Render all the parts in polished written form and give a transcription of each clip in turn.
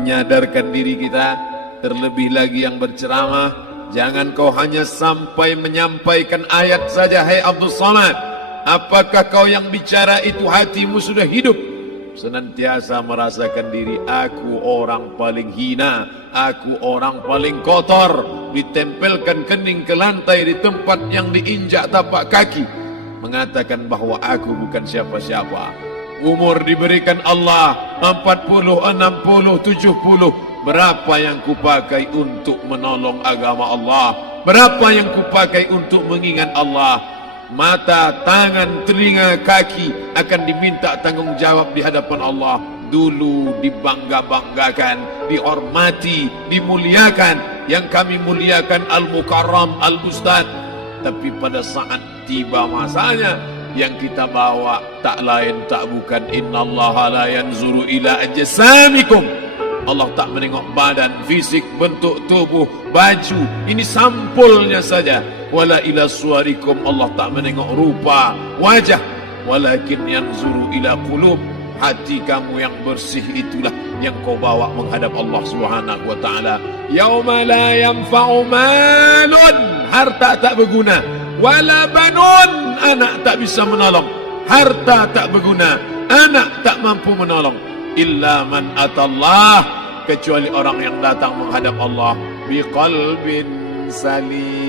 menyadarkan diri kita, terlebih lagi yang berceramah. Jangan kau hanya sampai menyampaikan ayat saja. Hai Abdul Somad, apakah kau yang bicara itu hatimu sudah hidup? Senantiasa merasakan diri, aku orang paling hina, aku orang paling kotor. Ditempelkan kening ke lantai di tempat yang diinjak tapak kaki, mengatakan bahwa aku bukan siapa-siapa. Umur diberikan Allah 40, 60, 70. Berapa yang kupakai untuk menolong agama Allah? Berapa yang kupakai untuk mengingat Allah? Mata, tangan, telinga, kaki akan diminta tanggung jawab di hadapan Allah. Dulu dibangga-banggakan, dihormati, dimuliakan. Yang kami muliakan Al-Mukarram, Al-Ustad. Tapi pada saat tiba masanya, yang kita bawa tak lain tak bukan innallaha la yanzuru ila ajsamikum. Allah tak menengok badan, fisik, bentuk tubuh, baju. Ini sampulnya saja. Wala ila suwarikum, Allah tak menengok rupa, wajah. Walakin yanzuru ila qulub. Hati kamu yang bersih itulah yang kau bawa menghadap Allah Subhanahu wa taala. Yauma la yanfa'u malun, harta tak berguna, wala banun, anak tak bisa menolong. Harta tak berguna, anak tak mampu menolong. Illa man atallah, kecuali orang yang datang menghadap Allah biqalbin salim,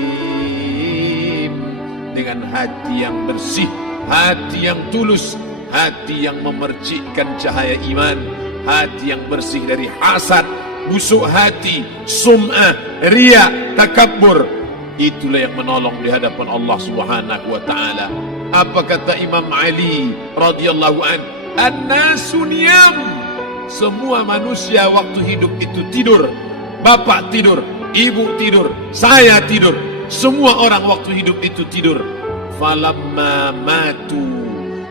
dengan hati yang bersih, hati yang tulus, hati yang memercikkan cahaya iman, hati yang bersih dari hasad, busuk hati, sum'ah, riya, takabbur. Itulah yang menolong di hadapan Allah Subhanahu wa taala. Apa kata Imam Ali radhiyallahu an? An-nasu niyam. Semua manusia waktu hidup itu tidur. Bapak tidur, ibu tidur, saya tidur. Semua orang waktu hidup itu tidur. Falamma matu,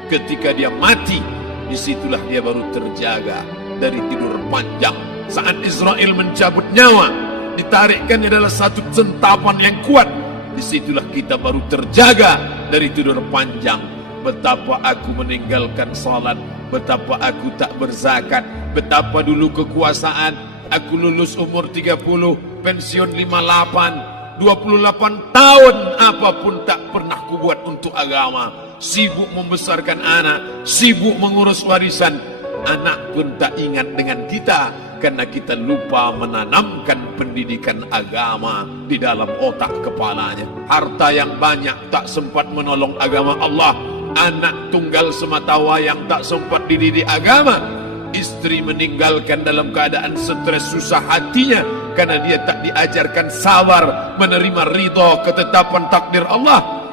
ketika dia mati, disitulah dia baru terjaga dari tidur panjang. Saat Israel mencabut nyawa, ditarikkan adalah satu centapan yang kuat. Disitulah kita baru terjaga dari tidur panjang. Betapa aku meninggalkan salat, betapa aku tak berzakat, betapa dulu kekuasaan. Aku lulus umur 30, pensiun 58, 28 tahun, apapun tak pernah kubuat untuk agama. Sibuk membesarkan anak, sibuk mengurus warisan. Anak pun tak ingat dengan kita, karena kita lupa menanamkan pendidikan agama di dalam otak kepalanya. Harta yang banyak tak sempat menolong agama Allah. Anak tunggal semata wayang tak sempat dididik agama. Istri meninggalkan dalam keadaan stres susah hatinya, karena dia tak diajarkan sabar menerima ridha ketetapan takdir Allah.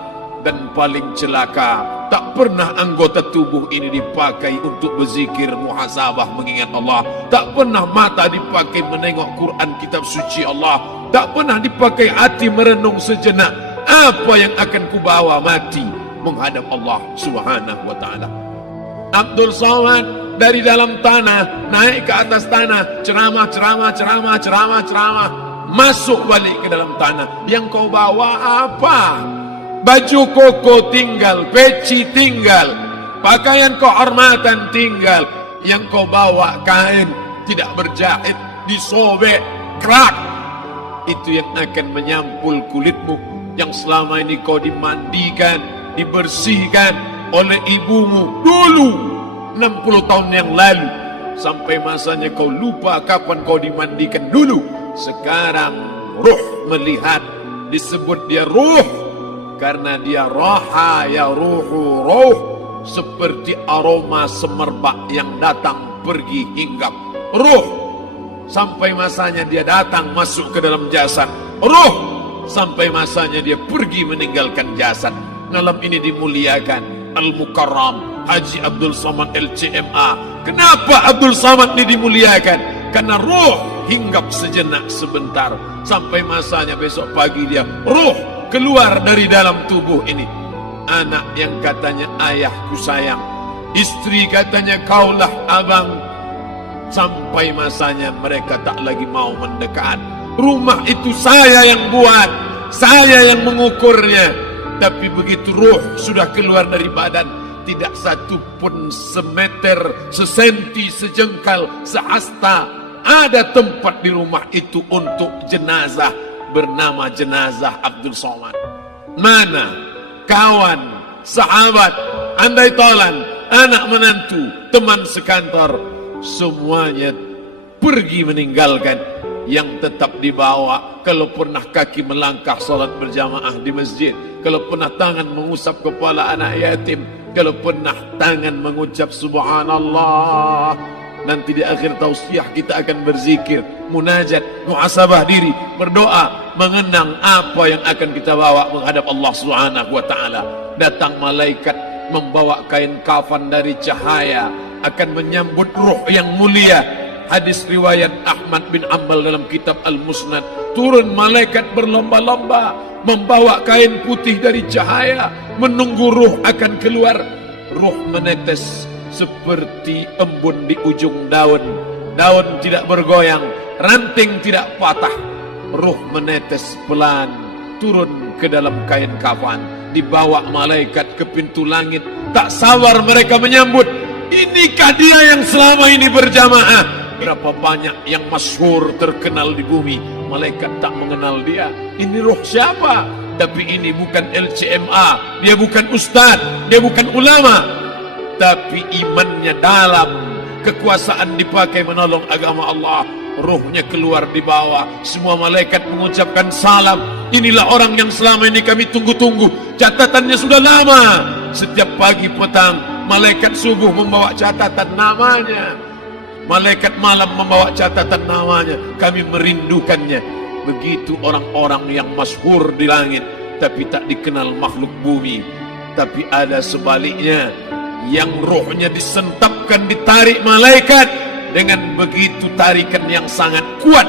Dan paling celaka, tak pernah anggota tubuh ini dipakai untuk berzikir, muhasabah, mengingat Allah. Tak pernah mata dipakai menengok Quran, kitab suci Allah. Tak pernah dipakai hati merenung sejenak, apa yang akan kubawa mati menghadap Allah Subhanahu wa taala. Abdul Somad dari dalam tanah naik ke atas tanah, ceramah, masuk balik ke dalam tanah. Yang kau bawa apa? Baju koko tinggal, peci tinggal, pakaian kehormatan tinggal. Yang kau bawa kain tidak berjahit, disobek, kerak. Itu yang akan menyampul kulitmu, yang selama ini kau dimandikan, dibersihkan oleh ibumu dulu 60 tahun yang lalu. Sampai masanya kau lupa kapan kau dimandikan dulu. Sekarang ruh melihat, disebut dia ruh karena dia raha ya ruhu ruh, seperti aroma semerbak yang datang pergi hinggap. Ruh sampai masanya dia datang masuk ke dalam jasad. Ruh sampai masanya dia pergi meninggalkan jasad. Malam ini dimuliakan Al-Mukarram Haji Abdul Somad LCMA. Kenapa Abdul Somad ini dimuliakan? Karena ruh hinggap sejenak sebentar, sampai masanya besok pagi dia ruh keluar dari dalam tubuh ini. Anak yang katanya ayahku sayang, istri katanya kaulah abang, sampai masanya mereka tak lagi mau mendekat. Rumah itu saya yang buat, saya yang mengukurnya. Tapi begitu ruh sudah keluar dari badan, tidak satu pun semeter, sesenti, sejengkal, sehasta ada tempat di rumah itu untuk jenazah bernama jenazah Abdul Somad. Mana kawan, sahabat, andai tolan, anak menantu, teman sekantor, semuanya pergi meninggalkan. Yang tetap dibawa, kalau pernah kaki melangkah salat berjamaah di masjid, kalau pernah tangan mengusap kepala anak yatim, kalau pernah tangan mengucap subhanallah. Nanti di akhir tausiah kita akan berzikir, munajat, muhasabah diri, berdoa, mengenang apa yang akan kita bawa menghadap Allah Subhanahu wa taala. Datang malaikat membawa kain kafan dari cahaya, akan menyambut ruh yang mulia. Hadis riwayat Ahmad bin Ambal dalam kitab Al-Musnad, turun malaikat berlomba-lomba membawa kain putih dari cahaya, menunggu ruh akan keluar. Ruh menetes seperti embun di ujung daun. Daun tidak bergoyang, ranting tidak patah. Ruh menetes pelan turun ke dalam kain kafan, dibawa malaikat ke pintu langit. Tak sabar mereka menyambut. Inikah dia yang selama ini berjamaah? Berapa banyak yang masyhur terkenal di bumi, malaikat tak mengenal dia. Ini roh siapa? Tapi ini bukan LCMA, dia bukan ustaz, dia bukan ulama, tapi imannya dalam, kekuasaan dipakai menolong agama Allah. Ruhnya keluar di bawah, semua malaikat mengucapkan salam. Inilah orang yang selama ini kami tunggu-tunggu, catatannya sudah lama. Setiap pagi petang malaikat subuh membawa catatan namanya, malaikat malam membawa catatan namanya. Kami merindukannya. Begitu orang-orang yang masyhur di langit tapi tak dikenal makhluk bumi. Tapi ada sebaliknya, yang rohnya disentapkan, ditarik malaikat dengan begitu tarikan yang sangat kuat.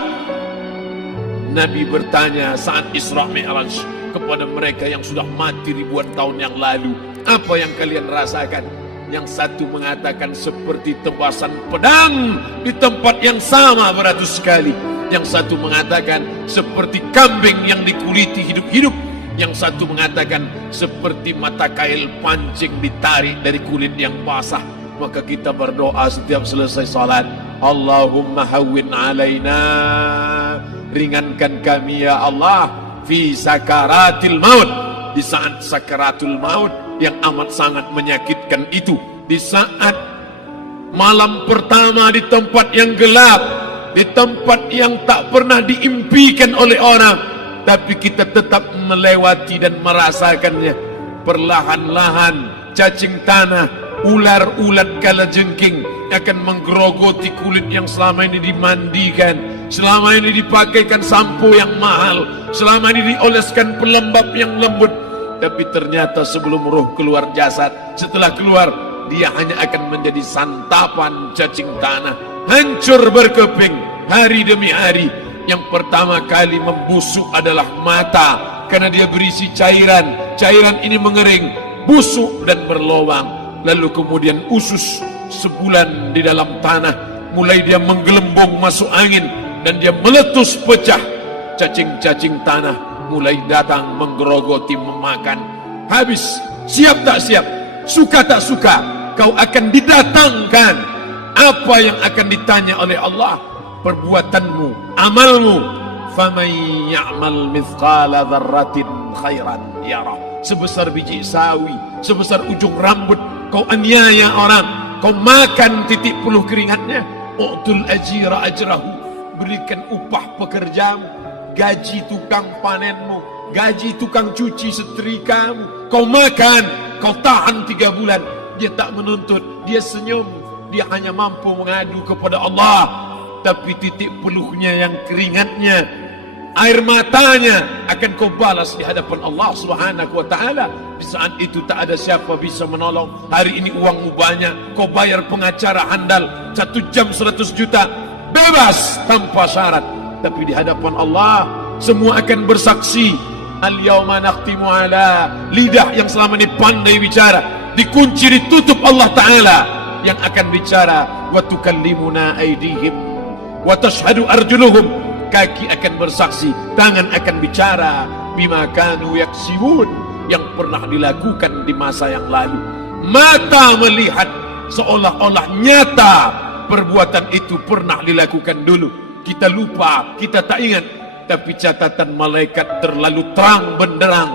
Nabi bertanya saat Isra Mi'raj kepada mereka yang sudah mati ribuan tahun yang lalu, apa yang kalian rasakan? Yang satu mengatakan seperti tebasan pedang di tempat yang sama beratus kali. Yang satu mengatakan seperti kambing yang dikuliti hidup-hidup. Yang satu mengatakan seperti mata kail pancing ditarik dari kulit yang basah. Maka kita berdoa setiap selesai salat, Allahumma hawwin alaina, ringankan kami ya Allah, fi sakaratil maut, di saat sakaratul maut yang amat sangat menyakitkan itu, di saat malam pertama di tempat yang gelap, di tempat yang tak pernah diimpikan oleh orang, tapi kita tetap melewati dan merasakannya. Perlahan-lahan cacing tanah, ular-ulat kalajengking akan menggerogoti kulit yang selama ini dimandikan, selama ini dipakaikan sampo yang mahal, selama ini dioleskan pelembab yang lembut. Tapi ternyata sebelum roh keluar jasad, setelah keluar, dia hanya akan menjadi santapan cacing tanah, hancur berkeping hari demi hari. Yang pertama kali membusuk adalah mata, karena dia berisi cairan. Cairan ini mengering, busuk dan berlubang. Lalu kemudian usus sebulan di dalam tanah, mulai dia menggelembung masuk angin dan dia meletus pecah. Cacing-cacing tanah mulai datang menggerogoti, memakan. Habis, siap tak siap, suka tak suka, kau akan didatangkan. Apa yang akan ditanya oleh Allah? Perbuatanmu, amalmu. Faman ya'mal mithqala dzarratin khairan yarah. Sebesar biji sawi, sebesar ujung rambut, kau aniaya orang, kau makan titik puluh keringatnya. U'tul ajira ajrahu, berikan upah pekerjamu, gaji tukang panenmu, gaji tukang cuci setrikamu. Kau makan, kau tahan 3 bulan, dia tak menuntut, dia senyum, dia hanya mampu mengadu kepada Allah. Tapi titik peluhnya yang keringatnya, air matanya akan kau balas di hadapan Allah Subhanahu wa taala. Di saat itu tak ada siapa bisa menolong. Hari ini uangmu banyak, kau bayar pengacara handal 1 jam 100 juta, bebas tanpa syarat. Tapi di hadapan Allah semua akan bersaksi. Al-yawma nakhtimu ala, lidah yang selama ini pandai bicara dikunci, ditutup Allah taala yang akan bicara. Wa tukallimuna aydihim wa tashhadu arjuluhum, kaki akan bersaksi, tangan akan bicara. Bima kanu yaksibun, yang pernah dilakukan di masa yang lalu. Mata melihat seolah-olah nyata perbuatan itu pernah dilakukan dulu. Kita lupa, kita tak ingat. Tapi catatan malaikat terlalu terang benderang.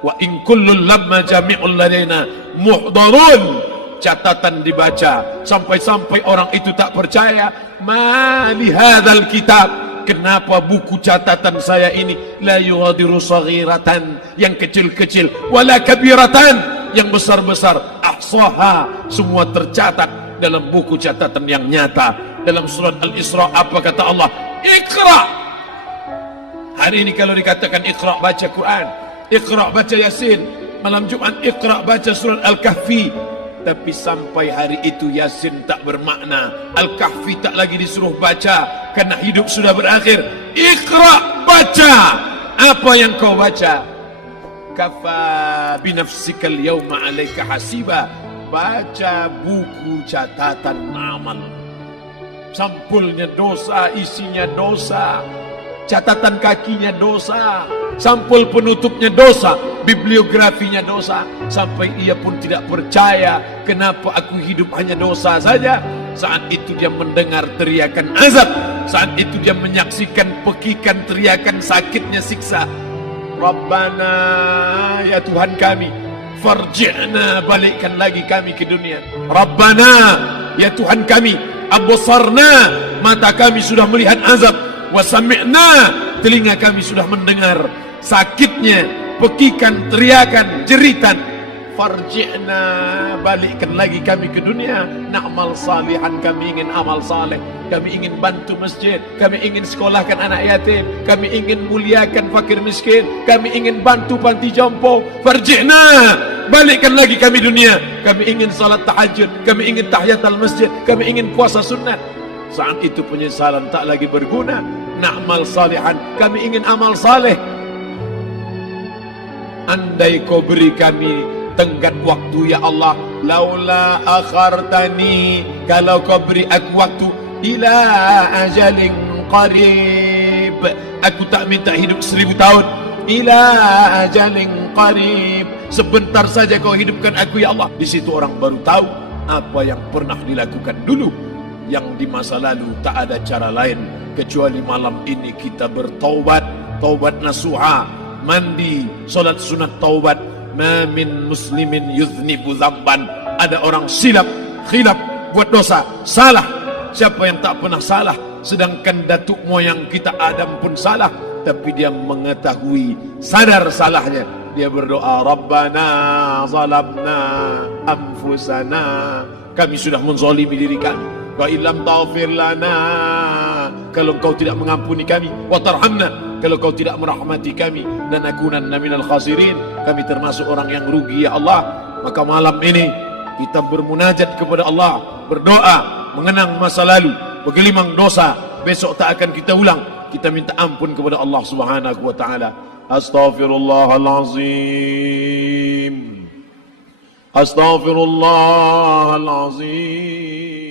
Wa in kullun lamma jami'ul ladaina muhdarun. Catatan dibaca sampai-sampai orang itu tak percaya. Ma li hadzal kitab, kenapa buku catatan saya ini la yughadiru saghiratan, yang kecil-kecil, wala kabiratan, yang besar-besar, ahsaha, semua tercatat dalam buku catatan yang nyata. Dalam surat Al-Isra apa kata Allah? Iqra. Hari ini kalau dikatakan Iqra baca Quran, Iqra baca Yasin, malam Jumat Iqra baca surat Al-Kahfi, tapi sampai hari itu Yasin tak bermakna, Al-Kahfi tak lagi disuruh baca karena hidup sudah berakhir. Iqra, baca. Apa yang kau baca? Kafa binafsikal yawma alaika hasiba. Baca buku catatan amal. Sampulnya dosa, isinya dosa. Catatan kakinya dosa, sampul penutupnya dosa, bibliografinya dosa. Sampai ia pun tidak percaya, kenapa aku hidup hanya dosa saja. Saat itu dia mendengar teriakan azab, saat itu dia menyaksikan pekikan teriakan sakitnya siksa. Rabbana, ya Tuhan kami, farji'na, balikkan lagi kami ke dunia. Rabbana, ya Tuhan kami, absarna, mata kami sudah melihat azab, wa sami'na, telinga kami sudah mendengar sakitnya pekikan teriakan jeritan. Farji'na, balikkan lagi kami ke dunia. Na'mal salihan, kami ingin amal saleh, kami ingin bantu masjid, kami ingin sekolahkan anak yatim, kami ingin muliakan fakir miskin, kami ingin bantu panti jompo. Farji'na, balikkan lagi kami dunia. Kami ingin salat tahajud, kami ingin tahiyatul masjid, kami ingin puasa sunat. Saat itu penyesalan tak lagi berguna. Na'mal salihan, kami ingin amal saleh. Andai kau beri kami tenggat waktu ya Allah, laula akhartani, kalau kau beri aku waktu, ila ajalin qarib, aku tak minta hidup 1000 tahun, ila ajalin qarib, sebentar saja kau hidupkan aku ya Allah. Di situ orang baru tahu apa yang pernah dilakukan dulu, yang di masa lalu. Tak ada cara lain kecuali malam ini kita bertaubat, taubat nasuha, mandi, solat sunat taubat. Ma min muslimin yuznibu dzamban, ada orang silap, khilaf, buat dosa, salah. Siapa yang tak pernah salah? Sedangkan datuk moyang kita Adam pun salah, tapi dia mengetahui, sadar salahnya. Dia berdoa, Rabbana zalamna anfusana, kami sudah menzalimi diri kami. Wa illam taghfir lana, kalau engkau tidak mengampuni kami, wa tarhamna, kalau kau tidak merahmati kami, dan akunanna minal khasirin, kami termasuk orang yang rugi ya Allah. Maka malam ini kita bermunajat kepada Allah, berdoa, mengenang masa lalu, bergelimang dosa, besok tak akan kita ulang. Kita minta ampun kepada Allah Subhanahu wa taala. Astaghfirullahalazim, astaghfirullahalazim.